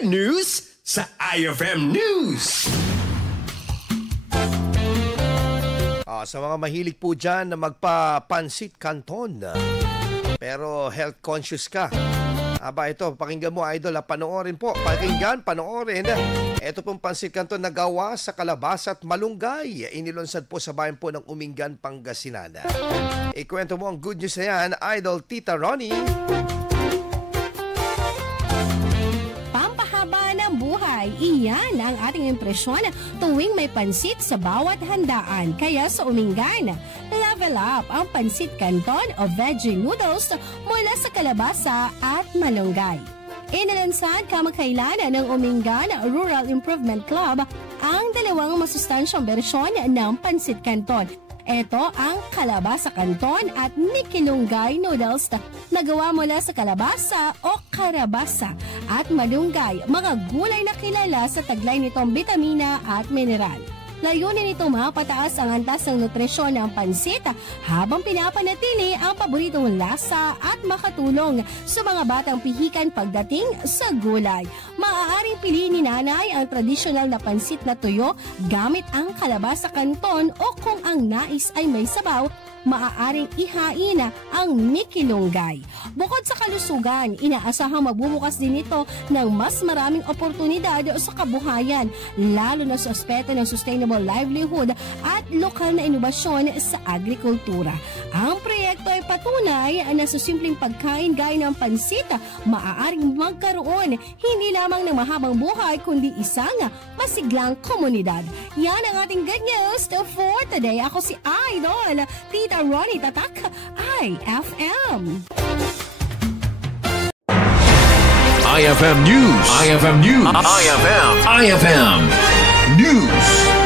Good news sa IFM News! Sa mga mahilig po dyan na magpa-pansit canton, pero health conscious ka, ito, pakinggan mo idol, panoorin po. Panoorin. Ito pong pansit canton na gawa sa kalabasa at malunggay. Inilunsad po sa bayan po ng Umingan, Pangasinan. Ikwento mo ang good news na yan, idol Tita Ronnie. Pampahaba ng buhay, iyan ang ating impresyon tuwing may pansit sa bawat handaan. Kaya sa Umingan, level up ang pansit canton o veggie noodles mula sa kalabasa at malunggay. Inilansad kamakailan ng Umingan Rural Improvement Club ang dalawang masustansyang bersyon ng pansit canton. Ito ang kalabasa canton at nikilunggay noodles na gawa mula sa kalabasa o karabasa at malunggay, mga gulay na kilala sa taglay nitong bitamina at mineral. Layunin nito mapataas ang antas ng nutrisyon ng pansit habang pinapanatili ang paboritong lasa at makatulong sa mga batang pihikan pagdating sa gulay. Maaaring piliin ni nanay ang tradisyonal na pansit na tuyo gamit ang kalabasa canton o kung ang nais ay may sabaw, maaaring ihain ang nikilunggay. Bukod sa kalusugan, inaasahang magbubukas din ito ng mas maraming oportunidad sa kabuhayan, lalo na sa aspeto ng sustainable livelihood at lokal na inobasyon sa agrikultura. Ang proyekto ay patunay na sa simpleng pagkain gaya ng pansit, maaaring magkaroon hindi lamang ng mahabang buhay kundi isang masiglang komunidad. Yan ang ating good news for today. Ako si Idol Tita Ronnie Tatak, IFM. IFM News. IFM News. IFM News.